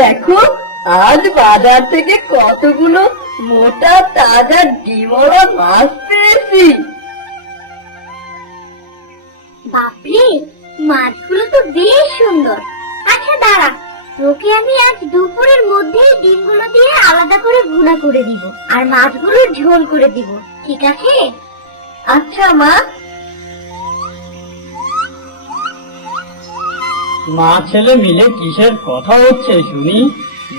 দেখো, আজ বাজার থেকে কতগুলো মোটা তাজা ডিমওয়ালা মাছ পেয়েছি। বাপরে, মাছগুলো তো বেশ সুন্দর। আচ্ছা দাঁড়া, তোকে আমি আজ দুপুরের মধ্যেই ডিমগুলো দিয়ে আলাদা করে ভুনা করে দিব, আর মাছগুলোর ঝোল করে দিব, ঠিক আছে? আচ্ছা মা। মা ছেলে মিলে কিসের কথা হচ্ছে শুনি?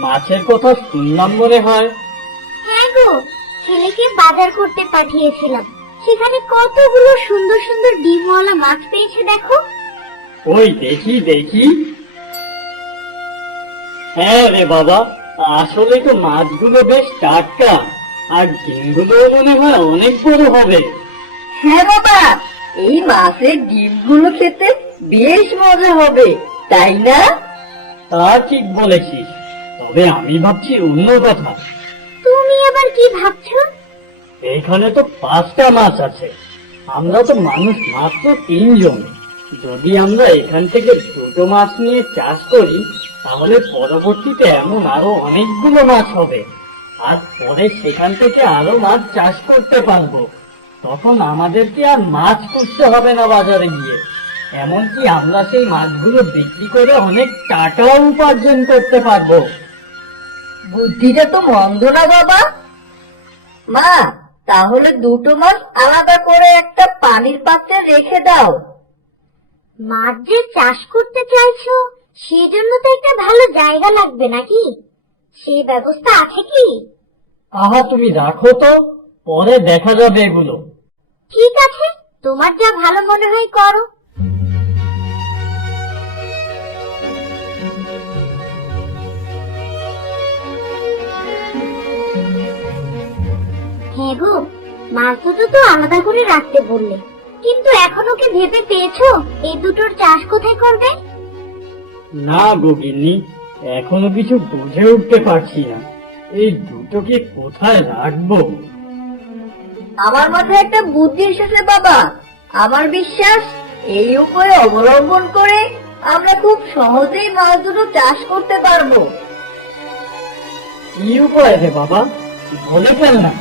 মাছের কথা শুনলাম মনে হয়। হ্যাঁ গো, ছেলেকে বাজার করতে পাঠিয়েছিলাম, সেখানে কতগুলো সুন্দর সুন্দর ডিমওয়ালা মাছ পেয়েছে দেখো। ওই দেখি দেখি। হ্যাঁ রে বাবা, আসলে তো মাছগুলো বেশ টাটকা, আর ডিমগুলো মনে হয় অনেক বড় হবে। হ্যাঁ বাবা, এই মাছের ডিমগুলো খেতে বেশ মজা হবে, তাই না? তা ঠিক বলেছিস, তবে আমি ভাবছি অন্য কথা। তুমি আবার কি ভাবছো? এখানে তো 5টা মাছ আছে, আমরা তো মানুষ মাত্র 3 জন। যদি আমরা এখান থেকে 2টো মাছ নিয়ে চাষ করি, তাহলে পরবর্তীতে এমন আরো অনেকগুলো মাছ হবে, আর পরে সেখান থেকে আরো মাছ চাষ করতে পারবো। তখন আমাদেরকে আর মাছ খুঁজতে হবে না বাজারে গিয়ে। এমনকি আমরা সেই মাছগুলো বিক্রি করে অনেক টাকাও উপার্জন করতে পারবো। বুদ্ধিটা তো মন্দ না বাবা। মা, তাহলে 2টো মাছ আলাদা করে একটা পানির পাত্রে রেখে দাও। মাছ যে চাষ করতে চাইছো, সেজন্য তো একটা ভালো জায়গা লাগবে নাকি? সেই ব্যবস্থা আছে কি? আহা, তুমি রাখো তো, পরে দেখা যাবে এগুলো। ঠিক আছে, তোমার যা ভালো মনে হয় করো। হ্যাঁ গো, মাছ দুটো তো আলাদা করে রাখতে বললে, কিন্তু এখনো কি ভেবে পেয়েছো এই দুটোর চাষ কোথায় করবে? না গিন্নি, এখনো কিছু বুঝে উঠতে পারছি না। এই দুটোকে কোথায় রাখবো? আমার মাথায় একটা বুদ্ধি এসেছে বাবা। আমার বিশ্বাস এই উপায় অবলম্বন করে আমরা খুব সহজেই মাছ দুটো চাষ করতে পারবো। কি উপায় রে বাবা, বলে ফেল না।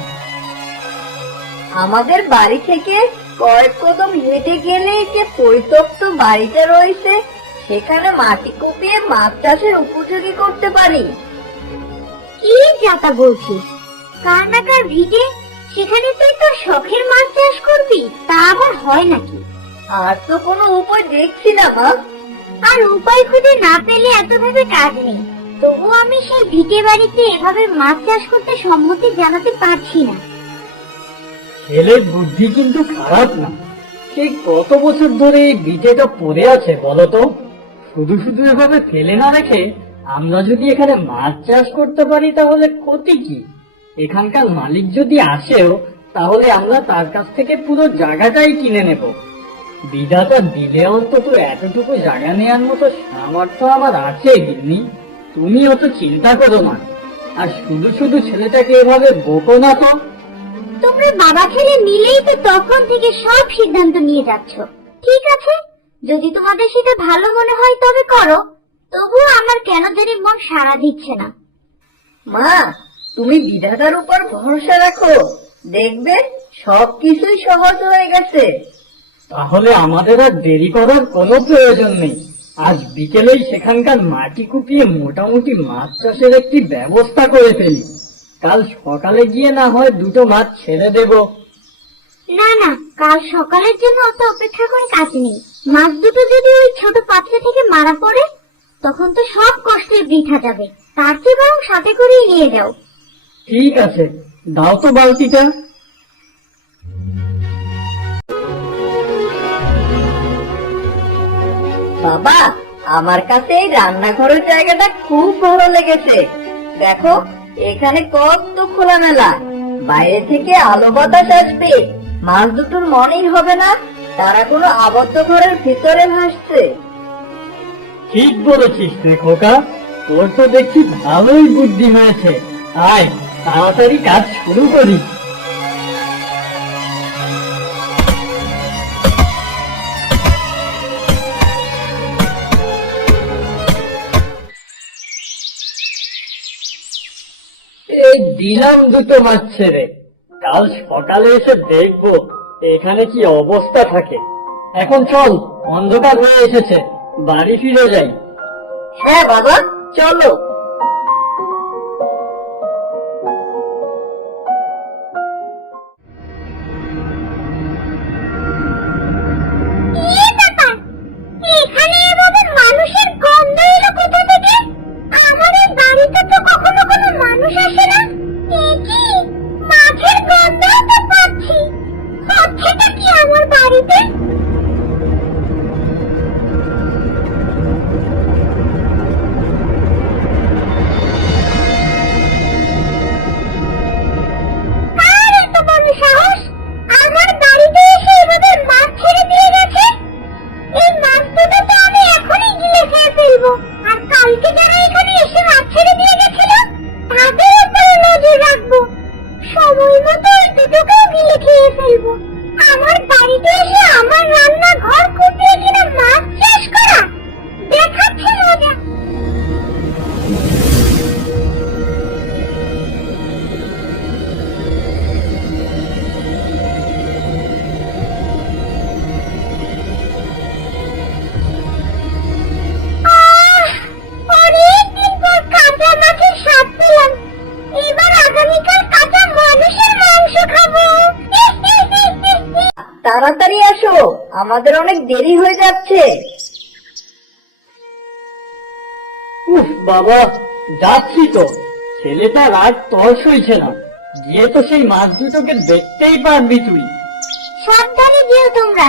আমাদের বাড়ি থেকে কয়েক কদম হেঁটে গেলেই যে পরিত্যক্ত বাড়িটা রয়েছে, সেখানে মাটি কুপিয়ে মাছ চাষের উপযোগী করতে পারি। কি যাতা বলছিস? কার না কার ভিটে, সেখানে তুই তোর শখের মাছ চাষ করবি, তা আবার হয় নাকি? আর তো কোনো উপায় দেখছি না মা। আর উপায় খুঁজে না পেলে এত ভেবে কাজ নেই। তবু আমি সেই ভিটে বাড়িতে এভাবে মাছ চাষ করতে সম্মতি জানাতে পারছি না। ছেলের বুদ্ধি কিন্তু খারাপ না। সেই কত বছর ধরে এই বিটেটা পড়ে আছে বলতো? শুধু শুধু এভাবে ফেলে না রেখে আমরা যদি এখানে মাছ চাষ করতে পারি, তাহলে ক্ষতি কি? এখানকার মালিক যদি আসেও, তাহলে আমরা তার কাছ থেকে পুরো জায়গাটাই কিনে নেব। বিধাতা দিলে অন্তত এতটুকু জায়গা নেওয়ার মতো সামর্থ্য আমার আছে গিন্নি। তুমি অত চিন্তা করো না, আর শুধু শুধু ছেলেটাকে এভাবে বকো না তো। তোমরা বাবা ছেলে মিলেই তো তখন থেকে সব সিদ্ধান্ত নিয়ে যাচ্ছ। ঠিক আছে, যদি তোমাদের সেটা ভালো মনে হয় তবে করো, তবুও আমার কেন জানি মন সাড়া দিচ্ছে না। মা, তুমি বিধাতার উপর ভরসা রাখো, দেখবে সবকিছুই সহজ হয়ে গেছে। তাহলে আমাদের আর দেরি করার কোনো প্রয়োজন নেই। আজ বিকেলেই সেখানকার মাটি কুপিয়ে মোটামুটি মাছ চাষের একটি ব্যবস্থা করে ফেলি। কাল সকালে গিয়ে না হয় 2টো মাছ ছেড়ে দেব। না না, কাল সকালের জন্য অত অপেক্ষা করে কাজ নেই। মাছ দুটো যদি ওই ছোট পাত্রে থেকে মারা পড়ে, তখন তো সব কষ্টের বৃথা যাবে। তার চেয়ে বরং সাথে করেই নিয়ে যাও। ঠিক আছে, দাও তো বালতিটা। বাবা, আমার কাছে এই রান্নাঘরের জায়গাটা খুব ভালো লেগেছে। দেখো, এখানে কত খোলামেলা, বাইরে থেকে আলো বাতাস আসবে। মাছ দুটোর মনেই হবে না তারা কোনো আবদ্ধ ঘরের ভিতরে ভাসছে। ঠিক বলেছিস রে খোকা, তোর তো দেখছি ভালোই বুদ্ধি হয়েছে। আয়, তাড়াতাড়ি কাজ শুরু করি। এই দিলাম দুটো মাছ ছেড়ে, কাল সকালে এসে দেখবো এখানে কি অবস্থা থাকে। এখন চল, অন্ধকার হয়ে এসেছে, বাড়ি ফিরে যাই। হ্যাঁ বাবা, চলো। এ বাবা, এখানে এভাবে মানুষের গন্ধ এলো কোথা থেকে? আমাদের বাড়িতে তো কখনো কোনো মানুষ আসে না। এ কি, মাছের গন্ধও তো পাচ্ছি। হচ্ছেটা কি আমার বাড়িতে? আর এত বড় সাহস, আমার বাড়িতে এসে এভাবে মাছ ছেড়ে দিয়ে গেছে। এই মাছ দুটো তো আমি এখনই গিলে খেয়ে ফেলবো। আর কালকে যারা এখানে এসে মাছ ছেড়ে দিয়ে গেছিল, তাদের উপরে নজর রাখবো। সময় মতো ওই দুটোকেও গিলে খেয়ে ফেলবো। আমার বাড়িতে এসে আমার রান্না ঘর কুপিয়ে কিনা মাছ চাষ করা, দেখাচ্ছে মজা। অনেকদিন পর কাঁচা মাছের স্বাদ পেলাম। এবার আগামীকাল কাঁচা মানুষের মাংস খাবো। তাড়াতাড়ি আসো, আমাদের অনেক দেরি হয়ে যাচ্ছে। উফ বাবা, যাচ্ছি তো। ছেলেটা রাত তর সইছে না, গিয়ে তো সেই মাছ দুটোকে দেখতেই পারবি তুই। সাবধানে যেও তোমরা,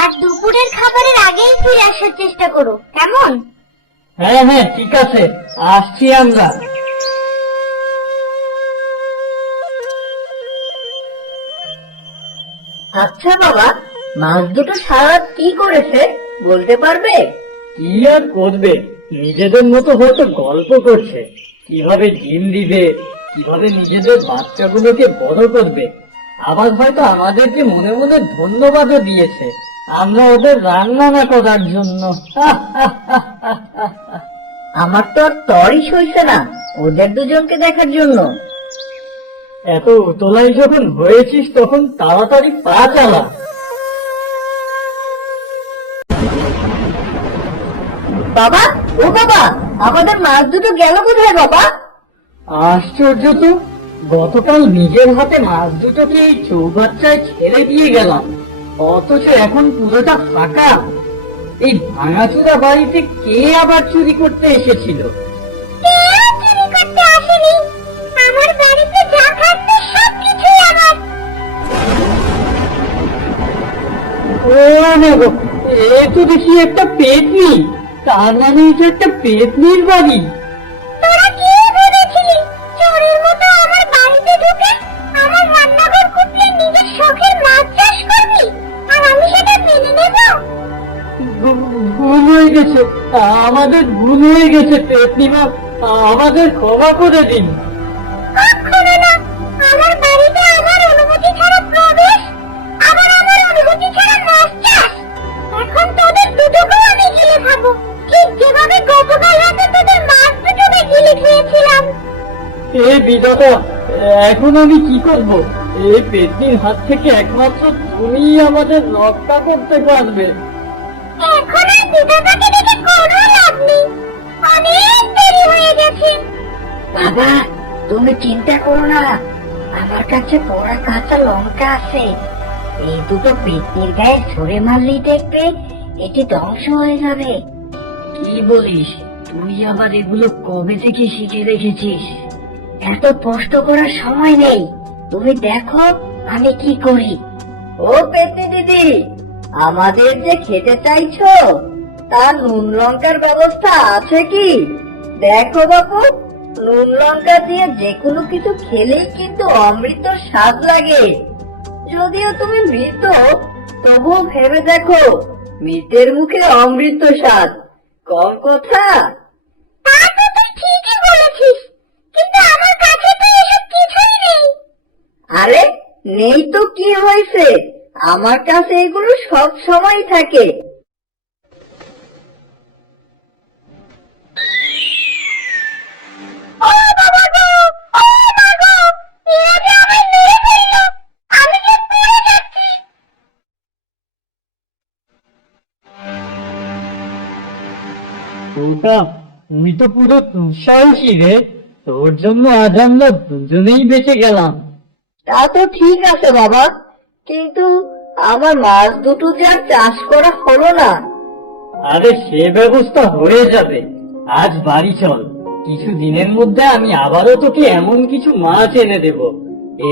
আর দুপুরের খাবারের আগেই ফিরে আসার চেষ্টা করো, কেমন? হ্যাঁ হ্যাঁ, ঠিক আছে, আসছি আমরা। আচ্ছা বাবা, মাছ দুটো সারা রাত কি করেছে বলতে পারবে? কি আর করবে, নিজেদের মতো হয়তো গল্প করছে, কিভাবে ডিম দিবে, কিভাবে নিজেদের বাচ্চাগুলোকে বড় করবে। আবার হয়তো আমাদেরকে মনে মনে ধন্যবাদও দিয়েছে, আমরা ওদের রান্না না করার জন্য। আমার তো আর তরই সইছে না ওদের দুজনকে দেখার জন্য। এত উতলাই যখন হয়েছিস তখন তাড়াতাড়ি পা চালা। বাবা, ও বাবা, আমাদের মাছ দুটো গেল কোথায় বাবা? আশ্চর্য তো, গতকাল নিজের হাতে মাছ দুটোকে এই চৌবাচ্চায় ছেড়ে দিয়ে গেলাম, অথচ এখন পুরোটা ফাঁকা। এই ভাঙাচোরা বাড়িতে কে আবার চুরি করতে এসেছিল? কেউ চুরি করতে আসেনি। আমার বাড়িতে যা থাকতো সবকিছুই আমার। ও নেব, এ তো দেখি একটা পেতনি। তার মানে এটা একটা পেতনির বাড়ি। তোরা কি ভেবেছিলি চোরের মতো আমার বাড়িতে ঢুকে আমার রান্নাঘর কুপিয়ে নিজের শখের মাছ চাষ করবি, আর আমি সেটা মেনে নেব? ভুল হয়ে গেছে, আমাদের ভুল হয়ে গেছে পেতনিমা, আমাদের ক্ষমা করে দিন। কখনো না, আমার বাড়িতে আমার অনুমতি ছাড়া প্রবেশ, আবার আমার অনুমতি ছাড়া মাছ চাষ। এখন তোদের দুটোকেও আমি গিলে খাবো, ঠিক যেভাবে গতকাল রাতে তোদের মাছ দুটোকে গিলে খেয়েছিলাম। এ বিধাতা, এখন আমি কি করব? এই পেতনির হাত থেকে একমাত্র তুমিই আমাদের রক্ষা করতে পারবে। এখন আর বিধাতাকে দেখে কোনো লাভ নেই, অনেক দেরি হয়ে গেছে। বাবা, তুমি চিন্তা করো না, আমার কাছে পোড়া কাঁচা লঙ্কা আছে। এই দুটো পেতনির গায়ে ছুঁড়ে মারলেই দেখবে এটি ধ্বংস হয়ে যাবে। কি বলিস, তুই আবার এগুলো কবে থেকে শিখে রেখেছিস? এত কষ্ট করার সময় নেই, তুমি দেখো আমি কি করি। ও পেতনি দিদি, আমাদের যে খেতে চাইছো তার নুন লঙ্কার ব্যবস্থা আছে কি? দেখো বাপু, নুন লঙ্কা দিয়ে যে কোনো কিছু খেলেই কিন্তু অমৃত স্বাদ লাগে। যদিও তুমি মৃত, তবুও ভেবে দেখো, মৃতের মুখে অমৃত স্বাদ কম কথা। তা তো তুই ঠিকই বলেছিস, কিন্তু আমার কাছে তো এসব কিছুই নেই। আরে নেই তো কি হয়েছে, আমার কাছে এগুলো সব সময় থাকে। ও বাবা গো, ও খোকা, তুই তো পুরো দুঃসাহসী রে। তোর জন্য আজ আমরা দুজনেই বেঁচে গেলাম। তা তো ঠিক আছে বাবা, কিন্তু আমার মাছ দুটো যে আর চাষ করা হলো না। আরে সে ব্যবস্থা হয়ে যাবে। আজ বাড়ি চল, কিছু দিনের মধ্যে আমি আবারও তোকে এমন কিছু মাছ এনে দেব।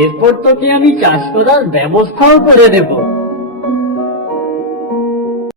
এরপর তোকে আমি চাষ করার ব্যবস্থাও করে দেব।